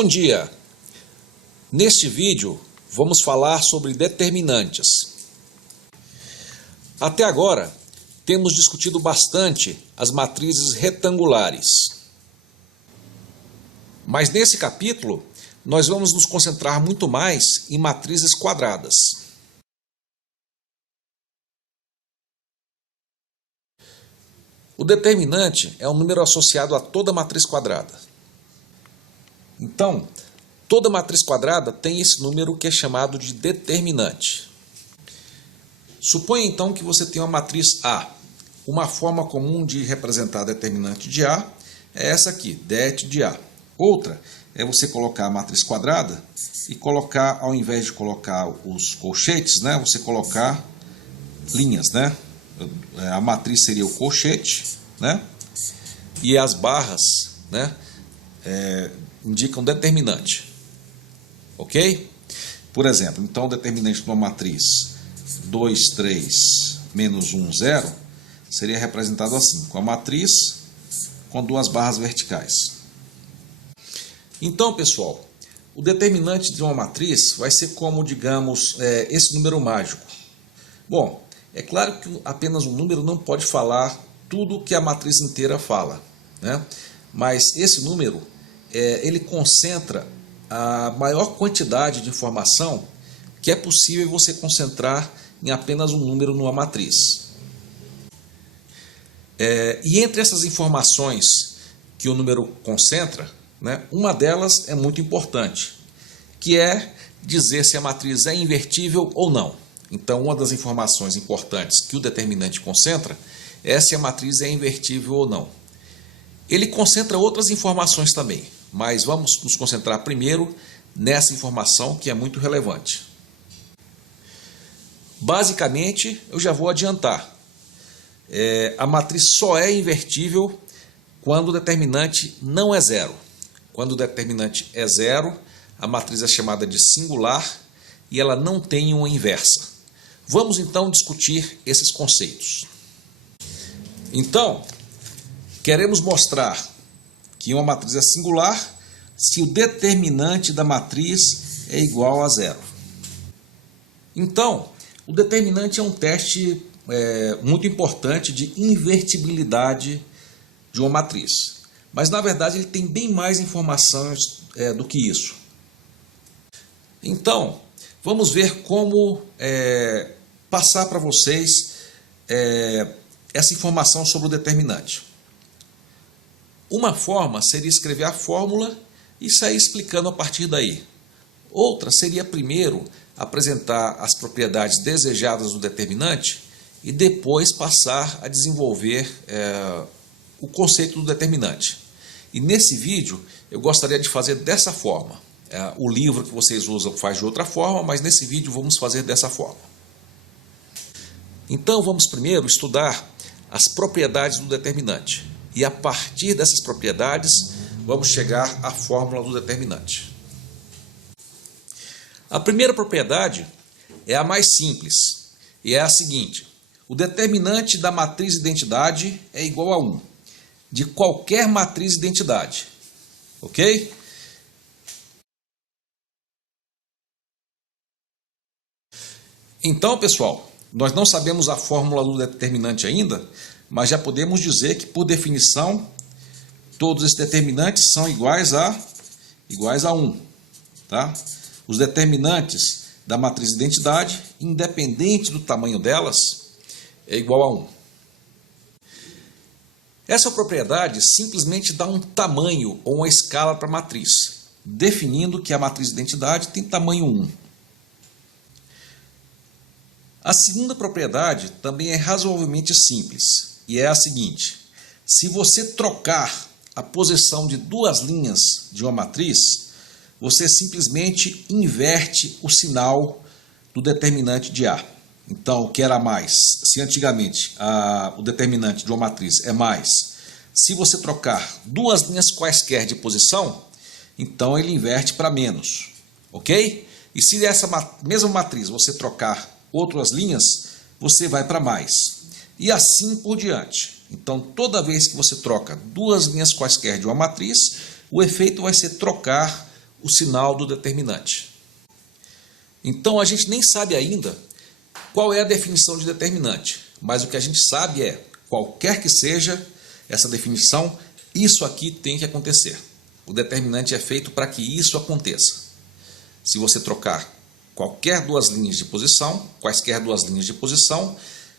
Bom dia! Neste vídeo vamos falar sobre determinantes. Até agora temos discutido bastante as matrizes retangulares. Mas nesse capítulo nós vamos nos concentrar muito mais em matrizes quadradas. O determinante é um número associado a toda matriz quadrada. Então, toda matriz quadrada tem esse número que é chamado de determinante. Suponha então que você tem uma matriz A. Uma forma comum de representar determinante de A é essa aqui, det de A. Outra é você colocar a matriz quadrada e colocar, ao invés de colocar os colchetes, você colocar linhas, A matriz seria o colchete, E as barras, indicam determinante, ok? Por exemplo, então o determinante de uma matriz 2, 3, menos 1, 0 seria representado assim, com a matriz com duas barras verticais. Então, pessoal, o determinante de uma matriz vai ser como, digamos, esse número mágico. Bom, é claro que apenas um número não pode falar tudo o que a matriz inteira fala, Mas esse número ele concentra a maior quantidade de informação que é possível você concentrar em apenas um número numa matriz. E entre essas informações que o número concentra, uma delas é muito importante, que é dizer se a matriz é invertível ou não. Então, uma das informações importantes que o determinante concentra é se a matriz é invertível ou não. Ele concentra outras informações também, mas vamos nos concentrar primeiro nessa informação que é muito relevante. Basicamente, eu já vou adiantar. A matriz só é invertível quando o determinante não é zero. Quando o determinante é zero, a matriz é chamada de singular e ela não tem uma inversa. Vamos então discutir esses conceitos. Então, queremos mostrar que uma matriz é singular se o determinante da matriz é igual a zero. Então, o determinante é um teste muito importante de invertibilidade de uma matriz. Mas, na verdade, ele tem bem mais informações do que isso. Então, vamos ver como passar para vocês essa informação sobre o determinante. Uma forma seria escrever a fórmula e sair explicando a partir daí. Outra seria primeiro apresentar as propriedades desejadas do determinante e depois passar a desenvolver o conceito do determinante. E nesse vídeo eu gostaria de fazer dessa forma. O livro que vocês usam faz de outra forma, mas nesse vídeo vamos fazer dessa forma. Então vamos primeiro estudar as propriedades do determinante. E a partir dessas propriedades, vamos chegar à fórmula do determinante. A primeira propriedade é a mais simples, e é a seguinte: o determinante da matriz identidade é igual a 1, de qualquer matriz identidade. Ok? Então, pessoal, nós não sabemos a fórmula do determinante ainda, mas já podemos dizer que, por definição, todos esses determinantes são iguais a 1. Os determinantes da matriz identidade, independente do tamanho delas, é igual a 1. Essa propriedade simplesmente dá um tamanho ou uma escala para a matriz, definindo que a matriz identidade tem tamanho 1. A segunda propriedade também é razoavelmente simples, e é a seguinte: se você trocar a posição de duas linhas de uma matriz, você simplesmente inverte o sinal do determinante de A. Então, o que era mais? Se antigamente o determinante de uma matriz é mais, se você trocar duas linhas quaisquer de posição, então ele inverte para menos, ok? E se essa mesma matriz você trocar outras linhas, você vai para mais. E assim por diante. Então, toda vez que você troca duas linhas quaisquer de uma matriz, o efeito vai ser trocar o sinal do determinante. Então a gente nem sabe ainda qual é a definição de determinante, mas o que a gente sabe é, qualquer que seja essa definição, isso aqui tem que acontecer. O determinante é feito para que isso aconteça. Se você trocar quaisquer duas linhas de posição,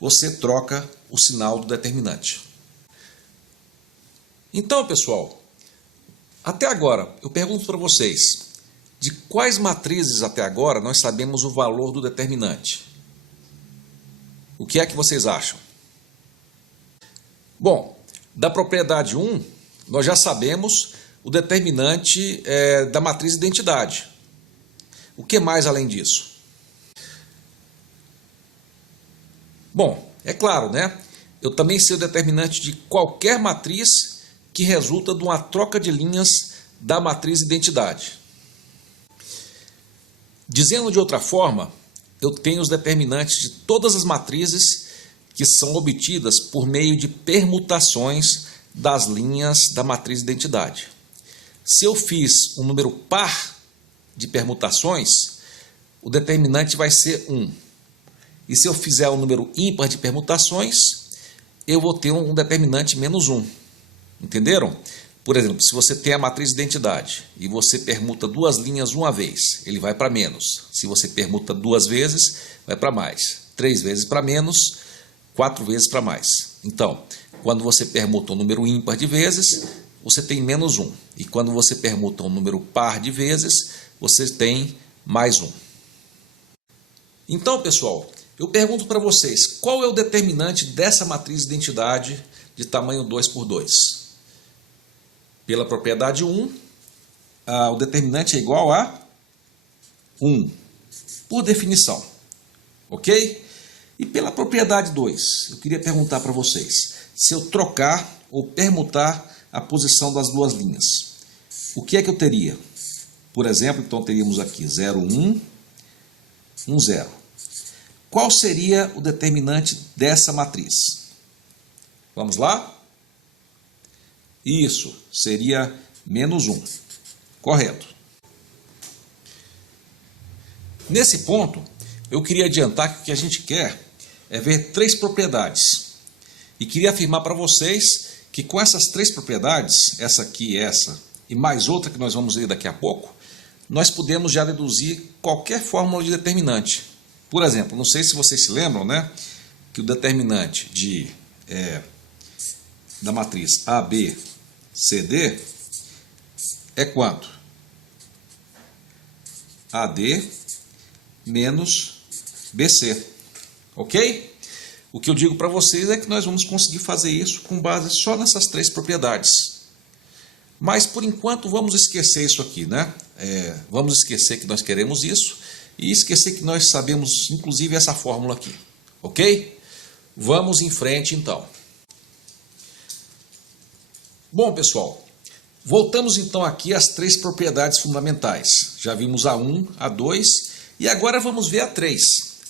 você troca o sinal do determinante. Então, pessoal, até agora eu pergunto para vocês, de quais matrizes até agora nós sabemos o valor do determinante? O que é que vocês acham? Bom, da propriedade 1, nós já sabemos o determinante da matriz identidade. O que mais além disso? Bom, é claro, né? Eu também sei o determinante de qualquer matriz que resulta de uma troca de linhas da matriz identidade. Dizendo de outra forma, eu tenho os determinantes de todas as matrizes que são obtidas por meio de permutações das linhas da matriz identidade. Se eu fiz um número par de permutações, o determinante vai ser 1. E se eu fizer um número ímpar de permutações, eu vou ter um determinante menos 1. Entenderam? Por exemplo, se você tem a matriz identidade e você permuta duas linhas uma vez, ele vai para menos. Se você permuta duas vezes, vai para mais. 3 vezes para menos, 4 vezes para mais. Então, quando você permuta um número ímpar de vezes, você tem menos 1. E quando você permuta um número par de vezes, você tem mais 1. Então, pessoal, eu pergunto para vocês, qual é o determinante dessa matriz de identidade de tamanho 2 por 2? Pela propriedade 1, o determinante é igual a 1, por definição. Ok? E pela propriedade 2, eu queria perguntar para vocês, se eu trocar ou permutar a posição das duas linhas, o que é que eu teria? Por exemplo, então teríamos aqui 0, 1, 1, 0. Qual seria o determinante dessa matriz? Vamos lá? Isso, seria menos 1. Correto. Nesse ponto, eu queria adiantar que o que a gente quer é ver 3 propriedades. E queria afirmar para vocês que com essas 3 propriedades, essa aqui, essa e mais outra que nós vamos ver daqui a pouco, nós podemos já deduzir qualquer fórmula de determinante. Por exemplo, não sei se vocês se lembram, né, que o determinante da matriz AB, CD é quanto? AD menos BC. Ok? O que eu digo para vocês é que nós vamos conseguir fazer isso com base só nessas 3 propriedades. Mas, por enquanto, vamos esquecer isso aqui, né? Vamos esquecer que nós queremos isso e esquecer que nós sabemos, inclusive, essa fórmula aqui. Ok? Vamos em frente, então. Bom, pessoal, voltamos então aqui às 3 propriedades fundamentais. Já vimos a 1, a 2 e agora vamos ver a 3.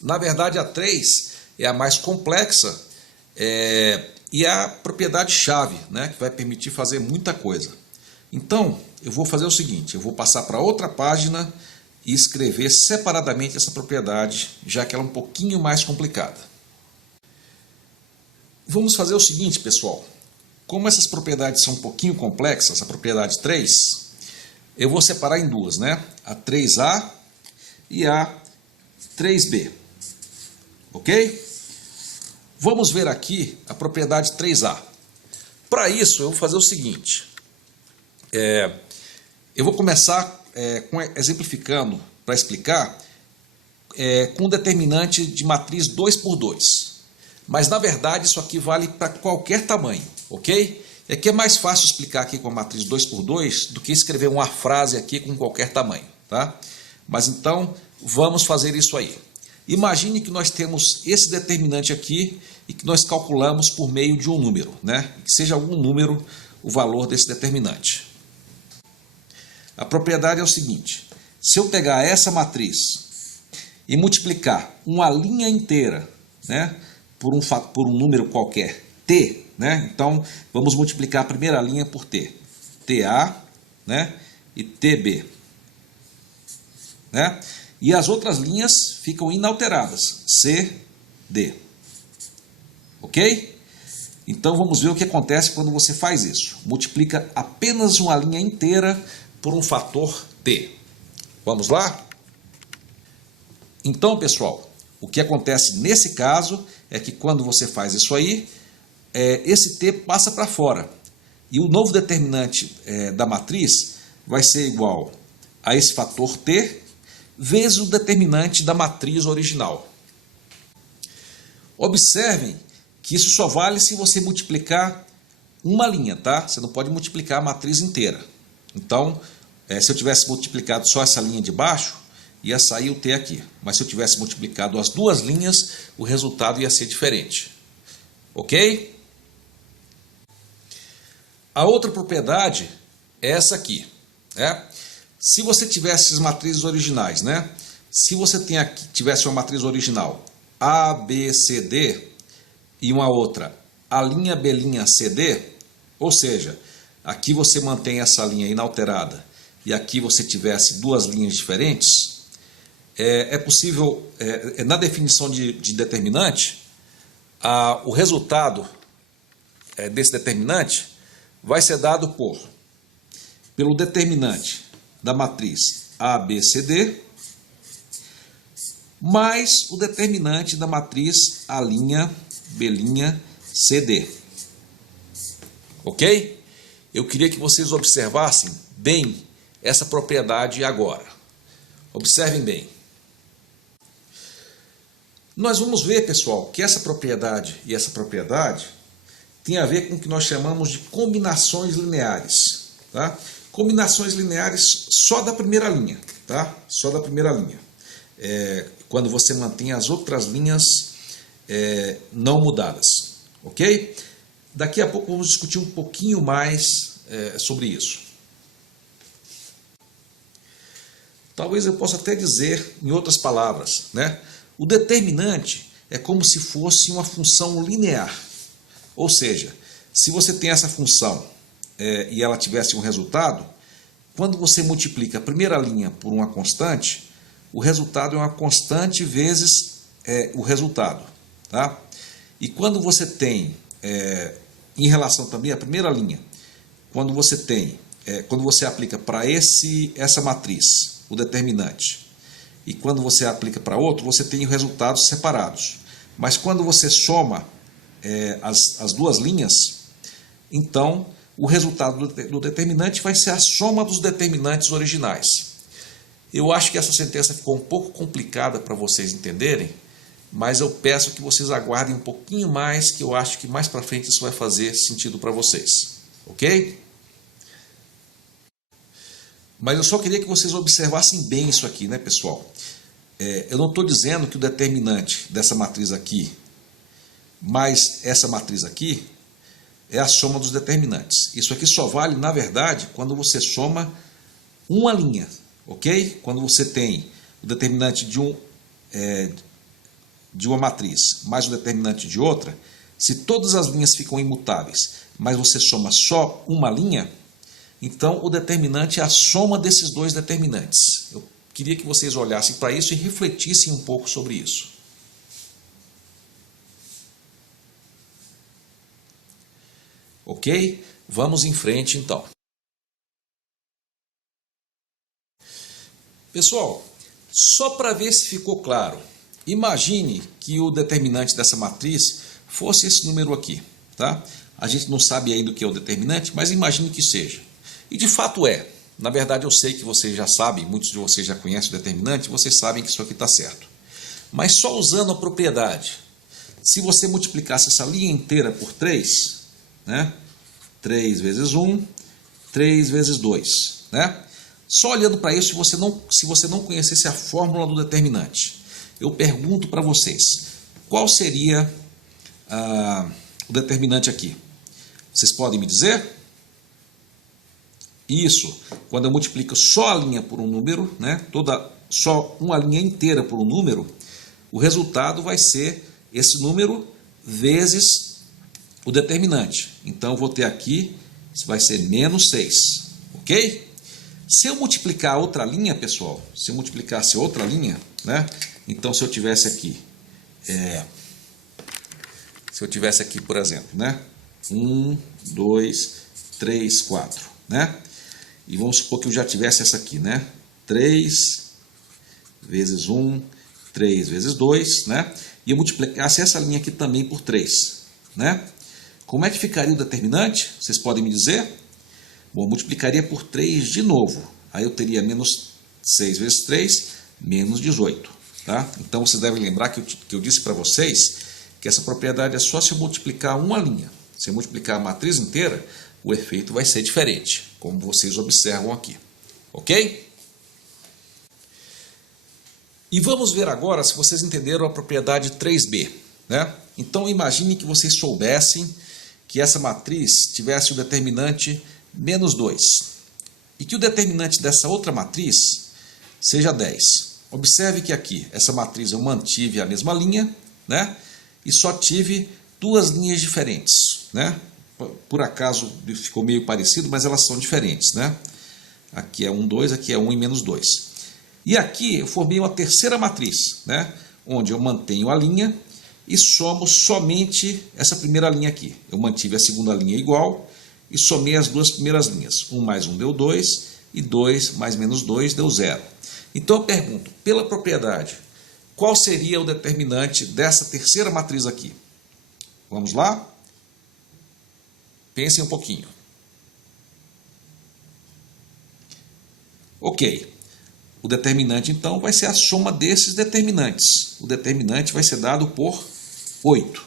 Na verdade, a 3 é a mais complexa e é a propriedade-chave, né, que vai permitir fazer muita coisa. Então, eu vou fazer o seguinte, eu vou passar para outra página e escrever separadamente essa propriedade, já que ela é um pouquinho mais complicada. Vamos fazer o seguinte, pessoal. Como essas propriedades são um pouquinho complexas, a propriedade 3, eu vou separar em duas, né? A 3A e a 3B. Ok? Vamos ver aqui a propriedade 3A. Para isso, eu vou fazer o seguinte. Eu vou começar exemplificando, para explicar, com um determinante de matriz 2 por 2. Mas, na verdade, isso aqui vale para qualquer tamanho. Ok? E aqui é mais fácil explicar aqui com a matriz 2 por 2 do que escrever uma frase aqui com qualquer tamanho, tá? Mas então, vamos fazer isso aí. Imagine que nós temos esse determinante aqui e que nós calculamos por meio de um número, né? Que seja algum número o valor desse determinante. A propriedade é o seguinte, se eu pegar essa matriz e multiplicar uma linha inteira, né, por um número qualquer, t, né? Então, vamos multiplicar a primeira linha por t. TA, né? E TB. né? E as outras linhas ficam inalteradas, C, D. Ok? Então vamos ver o que acontece quando você faz isso. Multiplica apenas uma linha inteira por um fator T. Vamos lá? Então, pessoal, o que acontece nesse caso é que quando você faz isso aí, esse T passa para fora. E o novo determinante da matriz vai ser igual a esse fator T vezes o determinante da matriz original. Observem que isso só vale se você multiplicar uma linha, tá? Você não pode multiplicar a matriz inteira. Então, se eu tivesse multiplicado só essa linha de baixo, ia sair o T aqui. Mas se eu tivesse multiplicado as duas linhas, o resultado ia ser diferente. Ok? A outra propriedade é essa aqui, né? Se você tivesse as matrizes originais, né? Se você tivesse uma matriz original A, B, C, D e uma outra A', B', C, D, ou seja, aqui você mantém essa linha inalterada e aqui você tivesse duas linhas diferentes, é possível, na definição de determinante, o resultado desse determinante vai ser dado pelo determinante da matriz A, B, C, D, mais o determinante da matriz A', B', C, D. Ok? Eu queria que vocês observassem bem essa propriedade agora. Observem bem. Nós vamos ver, pessoal, que essa propriedade e essa propriedade tem a ver com o que nós chamamos de combinações lineares. Tá? Combinações lineares só da primeira linha. Tá? Só da primeira linha. Quando você mantém as outras linhas não mudadas. Ok? Daqui a pouco vamos discutir um pouquinho mais sobre isso. Talvez eu possa até dizer em outras palavras, né? O determinante é como se fosse uma função linear. Ou seja, se você tem essa função e ela tivesse um resultado, quando você multiplica a primeira linha por uma constante, o resultado é uma constante vezes o resultado. Tá? E quando você tem, em relação também à primeira linha, quando você aplica para essa matriz, o determinante, e quando você aplica para outro, você tem resultados separados. Mas quando você soma as duas linhas, então o resultado do determinante vai ser a soma dos determinantes originais. Eu acho que essa sentença ficou um pouco complicada para vocês entenderem, mas eu peço que vocês aguardem um pouquinho mais, que eu acho que mais para frente isso vai fazer sentido para vocês. Ok? Mas eu só queria que vocês observassem bem isso aqui, né, pessoal? Eu não estou dizendo que o determinante dessa matriz aqui mais essa matriz aqui é a soma dos determinantes. Isso aqui só vale, na verdade, quando você soma uma linha, ok? Quando você tem o determinante de uma matriz mais o determinante de outra, se todas as linhas ficam imutáveis, mas você soma só uma linha, então o determinante é a soma desses dois determinantes. Eu queria que vocês olhassem para isso e refletissem um pouco sobre isso. Ok? Vamos em frente então. Pessoal, só para ver se ficou claro, imagine que o determinante dessa matriz fosse esse número aqui. Tá? A gente não sabe ainda o que é o determinante, mas imagine que seja. E de fato é. Na verdade eu sei que vocês já sabem, muitos de vocês já conhecem o determinante, vocês sabem que isso aqui está certo. Mas só usando a propriedade, se você multiplicasse essa linha inteira por 3, né? 3 vezes 1, 3 vezes 2. Né? Só olhando para isso, se você não conhecesse a fórmula do determinante, eu pergunto para vocês, qual seria o determinante aqui? Vocês podem me dizer? Isso, quando eu multiplico só a linha por um número, né? Só uma linha inteira por um número, o resultado vai ser esse número vezes o determinante. Então, eu vou ter aqui, vai ser menos 6, ok? Se eu multiplicar outra linha, pessoal, se eu multiplicasse outra linha, né? Então, se eu tivesse aqui, por exemplo, né? 1, 2, 3, 4, né? E vamos supor que eu já tivesse essa aqui, né? 3 vezes 1, 3 vezes 2, né? E eu multiplicasse essa linha aqui também por 3, né? Como é que ficaria o determinante? Vocês podem me dizer? Bom, eu multiplicaria por 3 de novo. Aí eu teria menos 6 vezes 3, menos 18. Tá? Então vocês devem lembrar que eu disse para vocês que essa propriedade é só se eu multiplicar uma linha. Se eu multiplicar a matriz inteira, o efeito vai ser diferente, como vocês observam aqui. Ok? E vamos ver agora se vocês entenderam a propriedade 3b. Né? Então imagine que vocês soubessem que essa matriz tivesse o determinante menos 2 e que o determinante dessa outra matriz seja 10. Observe que aqui, essa matriz eu mantive a mesma linha, né? E só tive duas linhas diferentes, né? Por acaso ficou meio parecido, mas elas são diferentes, né? Aqui é 1, 2, aqui é 1 e menos 2. E aqui eu formei uma terceira matriz, né? Onde eu mantenho a linha e somo somente essa primeira linha aqui. Eu mantive a segunda linha igual e somei as duas primeiras linhas. 1 mais 1 deu 2 e 2 mais menos 2 deu 0. Então eu pergunto, pela propriedade, qual seria o determinante dessa terceira matriz aqui? Vamos lá? Pensem um pouquinho. Ok. O determinante, então, vai ser a soma desses determinantes. O determinante vai ser dado por 8.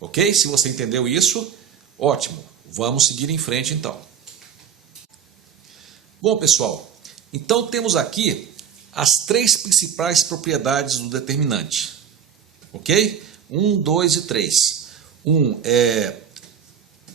Ok? Se você entendeu isso, ótimo. Vamos seguir em frente, então. Bom, pessoal, então temos aqui as três principais propriedades do determinante. Ok? 1, 2 e 3. 1 é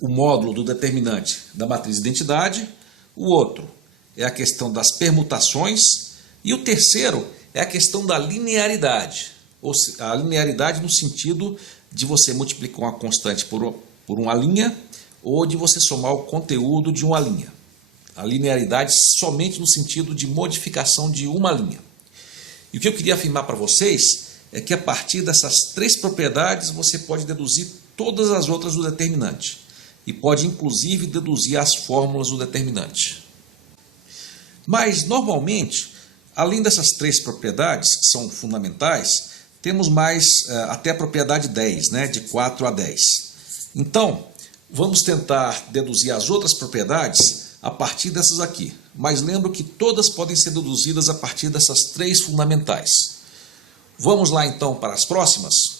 o módulo do determinante da matriz identidade. O outro é a questão das permutações. E o terceiro é a questão da linearidade. Ou a linearidade no sentido de você multiplicar uma constante por uma linha ou de você somar o conteúdo de uma linha. A linearidade somente no sentido de modificação de uma linha. E o que eu queria afirmar para vocês é que a partir dessas três propriedades você pode deduzir todas as outras do determinante. E pode inclusive deduzir as fórmulas do determinante. Mas normalmente, além dessas três propriedades, que são fundamentais, temos mais até a propriedade 10, né, de 4 a 10. Então, vamos tentar deduzir as outras propriedades a partir dessas aqui. Mas lembro que todas podem ser deduzidas a partir dessas três fundamentais. Vamos lá então para as próximas?